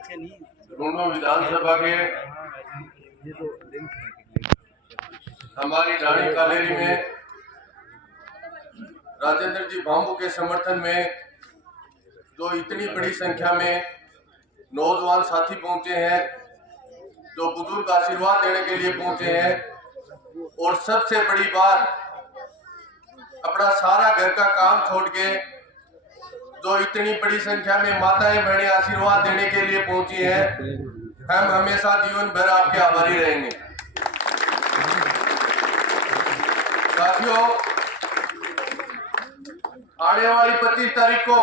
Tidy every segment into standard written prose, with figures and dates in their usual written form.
टुंडो विधानसभा के हमारी ढाणी कालेरी में राजेंद्र जी भांबू के समर्थन में जो इतनी बड़ी संख्या में नौजवान साथी पहुंचे हैं, जो बुजुर्ग आशीर्वाद देने के लिए पहुंचे हैं, और सबसे बड़ी बात अपना सारा घर का काम छोड़ के जो इतनी बड़ी संख्या में माताएं बहनें आशीर्वाद देने के लिए पहुंची हैं, हम हमेशा जीवन भर आपके आभारी रहेंगे। साथियों, आने वाली 25 तारीख को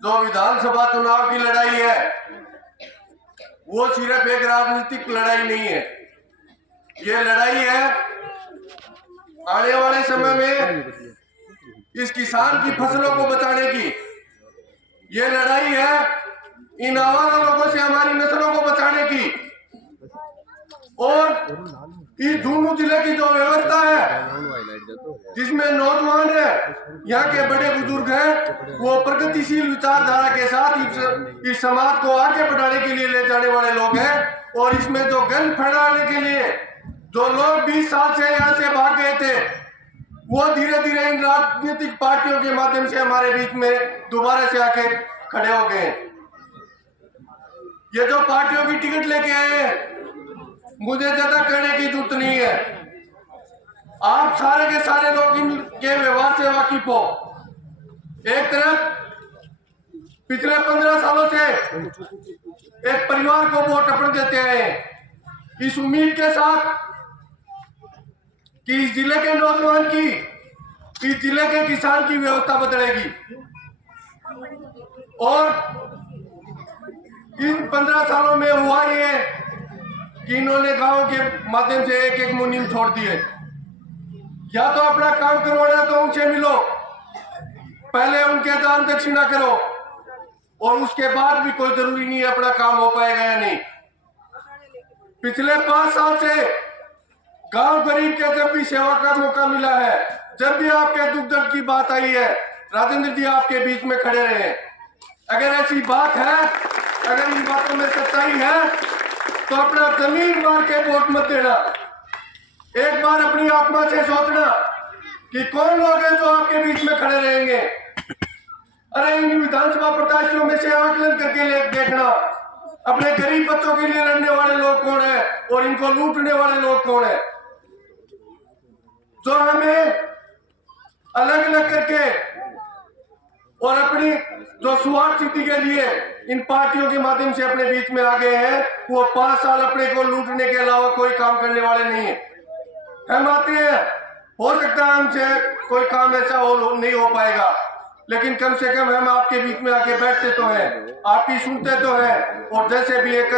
जो विधानसभा चुनाव की लड़ाई है, वो सिर्फ एक राजनीतिक लड़ाई नहीं है। ये लड़ाई है आने वाले समय में इस किसान की फसलों को बचाने की। ये लड़ाई है इन आवारा लोगों से हमारी नस्लों को बचाने की। और इस झुंझुनू जिले की जो व्यवस्था है, जिसमें नौजवान है, यहाँ के बड़े बुजुर्ग हैं, वो प्रगतिशील विचारधारा के साथ इस समाज को आगे बढ़ाने के लिए ले जाने वाले लोग हैं। और इसमें जो गन फैलाने के लिए जो लोग 20 साल से यहाँ से भाग गए थे, वो धीरे धीरे इन राजनीतिक पार्टियों के माध्यम से हमारे बीच में दोबारा से आके खड़े हो गए। ये जो पार्टियों की टिकट लेके आए हैं, मुझे ज्यादा कहने की जरूरत नहीं है। आप सारे के सारे लोग इनके व्यवहार से वाकिफ हो। एक तरफ पिछले 15 सालों से एक परिवार को वोट अपन देते आए हैं, इस उम्मीद के साथ कि इस जिले के नौजवान की, इस जिले के किसान की व्यवस्था बदलेगी। और इन 15 सालों में हुआ ये कि इन्होंने गांव के माध्यम से एक एक मुनीम छोड़ दिए। या तो अपना काम करवाना तो उनसे मिलो, पहले उनके दान दक्षिणा करो, और उसके बाद भी कोई जरूरी नहीं है अपना काम हो पाएगा या नहीं। पिछले 5 साल से गांव गरीब के जब भी सेवा का मौका मिला है, जब भी आपके दुख दर्द की बात आई है, राजेंद्र जी आपके बीच में खड़े रहे। अगर ऐसी बात है, अगर इन बातों में सच्चाई है, तो अपना जमीन मार के वोट मत देना। एक बार अपनी आत्मा से सोचना कि कौन लोग हैं जो आपके बीच में खड़े रहेंगे। अरे इन विधानसभा प्रत्याशियों में से आकलन करके देखना, अपने गरीब बच्चों के लिए लड़ने वाले लोग कौन है और इनको लूटने वाले लोग कौन है। जो हमें अलग अलग करके और अपनी जो स्वार्थ सिद्धि के लिए इन पार्टियों के माध्यम से अपने बीच में आ गए हैं, वो 5 साल अपने को लूटने के अलावा कोई काम करने वाले नहीं है। हम आते हैं, हो सकता है हमसे कोई काम ऐसा नहीं हो पाएगा, लेकिन कम से कम हम आपके बीच में आके बैठते तो हैं, आपकी सुनते तो हैं। और जैसे भी एक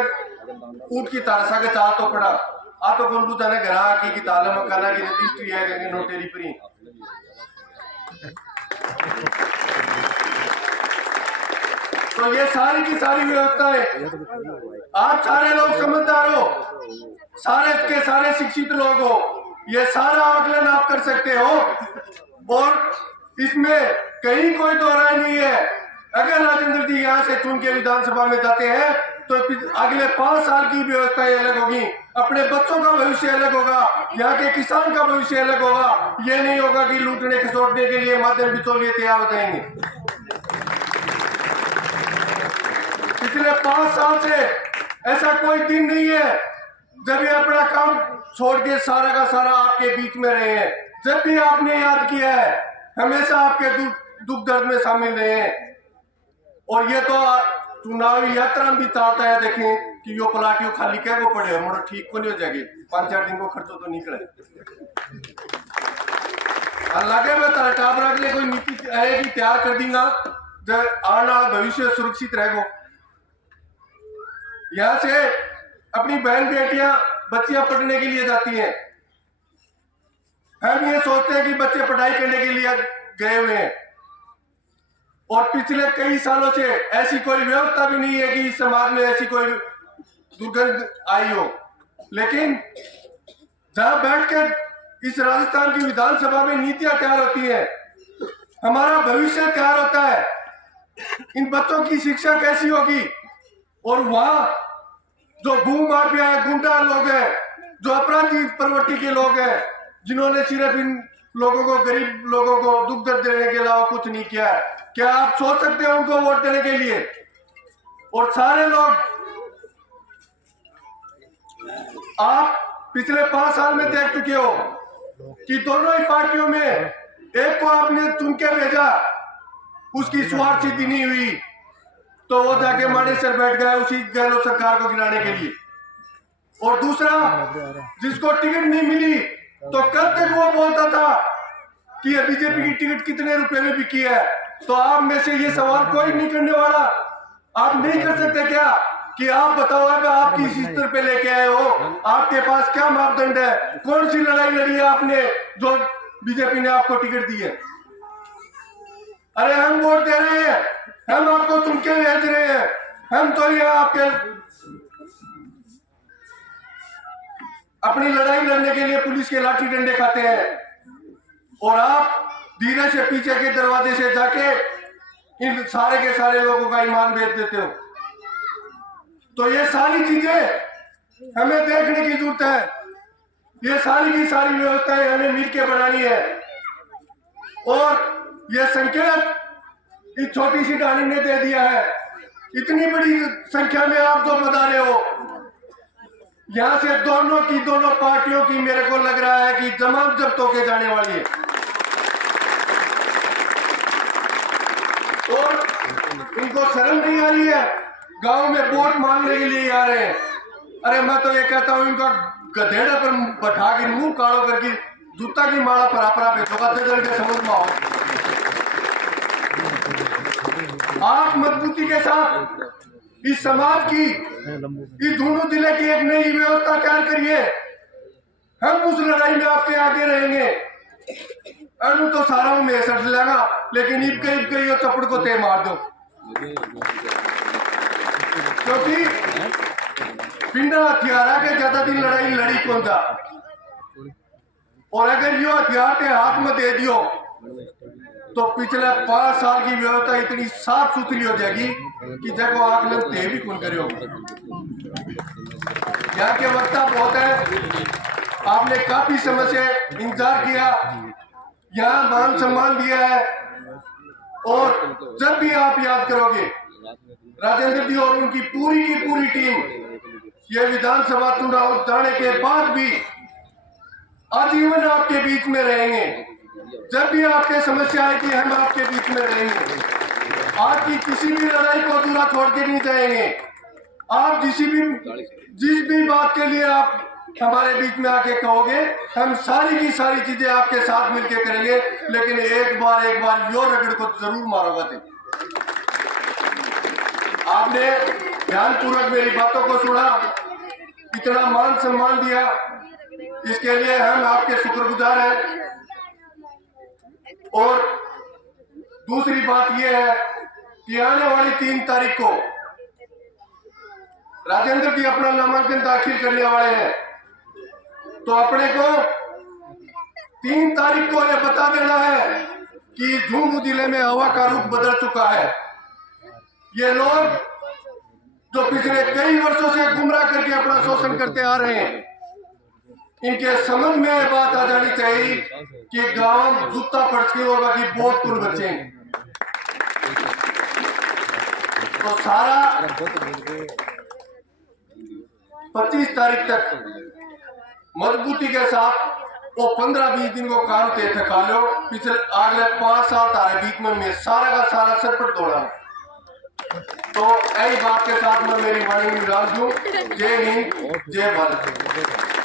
ऊँट की तारसा के चाल तो पड़ा आ तो गुंडू जाने घरा की ताले मकाना की रजिस्ट्री है नोटेरी परी। तो ये सारी की सारी व्यवस्था है। आप सारे लोग समझदार हो, सारे के सारे शिक्षित लोग हो, ये सारा आकलन आप कर सकते हो और इसमें कहीं कोई दो राय नहीं है। अगर राजेंद्र जी यहाँ से चुन के विधानसभा में जाते हैं तो अगले 5 साल की व्यवस्था अलग होगी, अपने बच्चों का भविष्य अलग होगा, यहाँ के किसान का भविष्य अलग होगा। ये नहीं होगा कि लूटने खसोटने के लिए माध्यम बिचौलिए तैयार हो जाएंगे। पिछले 5 साल से ऐसा कोई दिन नहीं है जब ये अपना काम छोड़ के सारा का सारा आपके बीच में रहे हैं। जब भी आपने याद किया है, हमेशा आपके दुख दर्द में शामिल रहे हैं। और ये तो चुनावी यात्रा भी चाहता है, देखें कि यो पलाटियों खाली क्या को पड़े मोड़ा ठीक को नहीं हो जाएगी, 5-4 दिन को खर्चो तो निकले। लगे में टाबरा के लिए कोई नीति आएगी तैयार कर देगा जब आने वाला भविष्य सुरक्षित रहेगा। यहाँ से अपनी बहन बेटियां बच्चियां पढ़ने के लिए जाती हैं, हम ये सोचते हैं कि बच्चे पढ़ाई करने के लिए गए हुए हैं, और पिछले कई सालों से ऐसी कोई व्यवस्था भी नहीं है कि इस समाज में ऐसी कोई दुर्गंध आई हो। लेकिन जहां बैठकर इस राजस्थान की विधानसभा में नीतियां तैयार होती हैं, हमारा भविष्य तैयार होता है, इन बच्चों की शिक्षा कैसी होगी? और वहां जो भूमाफिया है, गुंडा लोग हैं, जो अपराधी प्रवृत्ति के लोग हैं, जिन्होंने सिर्फ इन लोगों को, गरीब लोगों को दुख दर्द देने के अलावा कुछ नहीं किया है, क्या आप सोच सकते हैं उनको वोट देने के लिए? और सारे लोग, आप पिछले 5 साल में देख चुके हो कि दोनों ही पार्टियों में एक को आपने चुन के भेजा, उसकी स्वार्थ सिद्धि नहीं हुई तो वो जाके मानेसर बैठ गए उसी गहलोत सरकार को गिराने के लिए। और दूसरा, जिसको टिकट नहीं मिली तो कल तक वो बोलता था कि ये बीजेपी की टिकट कितने रुपए में बिकी है। तो आप में से ये सवाल कोई नहीं करने वाला? आप नहीं कर सकते क्या कि आप बताओ, अब आप किस स्तर पे लेके आए हो? आपके पास क्या मापदंड है? कौन सी लड़ाई लड़ी है आपने जो बीजेपी ने आपको टिकट दी है? अरे हम वोट दे रहे हैं, हम आपको चुन के भेज रहे हैं, हम तो यहाँ आपके अपनी लड़ाई लड़ने के लिए पुलिस के लाठी डंडे खाते हैं और आप धीरे से पीछे के दरवाजे से जाके इन सारे के सारे लोगों का ईमान बेच देते हो। तो ये सारी चीजें हमें देखने की जरूरत है। ये सारी की सारी व्यवस्थाएं हमें मिलकर बनानी है। और ये संकेत इस छोटी सी डाली ने दे दिया है। इतनी बड़ी संख्या में आप जो बता रहे हो, यहां से दोनों पार्टियों की मेरे को लग रहा है कि जमानत जब्त होके जाने वाली है। और इनको शर्म नहीं आ रही है, गांव में वोट मांगने के लिए आ रहे हैं। अरे मैं तो ये कहता हूं, इनका गधेड़ा पर बैठा के मुंह कालो करके जूता की माला परापरा बेचोगा के समझ में आओ। आप मजबूती के साथ इस समाज की, इस झुंझुनू जिले की एक नई व्यवस्था तैयार करिए। हम उस लड़ाई में आपके आगे रहेंगे। अनु तो सारा हूं मैं सट लेगा, लेकिन इबके ये चपड़ को ते मार दो, क्योंकि पिंडा हथियार है कि ज्यादा दिन लड़ाई लड़ी कौन था। और अगर यो हथियार के हाथ में दे दियो तो पिछले 5 साल की व्यवस्था इतनी साफ सुथरी हो जाएगी कि जब आग लगते भी कौन करे। यहाँ के वक्ता बहुत है, आपने काफी समय से इंतजार किया, यहाँ मान सम्मान दिया है। और जब भी आप याद करोगे राजेंद्र जी और उनकी पूरी की पूरी टीम, ये विधानसभा चुनाव जाने के बाद भी आजीवन आपके बीच में रहेंगे। जब भी आपके समस्या है कि हम आपके बीच में रहेंगे। आपकी किसी भी लड़ाई को अधूरा छोड़ के नहीं जाएंगे। आप जिस भी बात के लिए आप हमारे बीच में आके कहोगे, हम सारी की सारी चीजें आपके साथ मिलके करेंगे। लेकिन एक बार यो रगड़ को जरूर मारोगा। आपने ध्यानपूर्वक मेरी बातों को सुना, इतना मान सम्मान दिया, इसके लिए हम आपके शुक्रगुजार हैं। और दूसरी बात यह है कि आने वाली 3 तारीख को राजेंद्र जी अपना नामांकन दाखिल करने वाले हैं। तो अपने को 3 तारीख को यह बता देना है कि झुंझुनू जिले में हवा का रुख बदल चुका है। ये लोग जो पिछले कई वर्षों से गुमराह करके अपना शोषण करते आ रहे हैं, इनके समझ में यह बात आ जानी चाहिए कि गांव जूता पड़ती होगा कि बहुत कुल बच्चे। तो सारा 25 तारीख तक मजबूती के साथ वो 15-20 दिन को काम थे थका लो। पिछले अगले 5 साल तारे बीच में मैं सारा का सारा सरपट दौड़ा। तो यही बात के साथ मैं मेरी वाणी में डाल दूं। जय हिंद, जय भारत।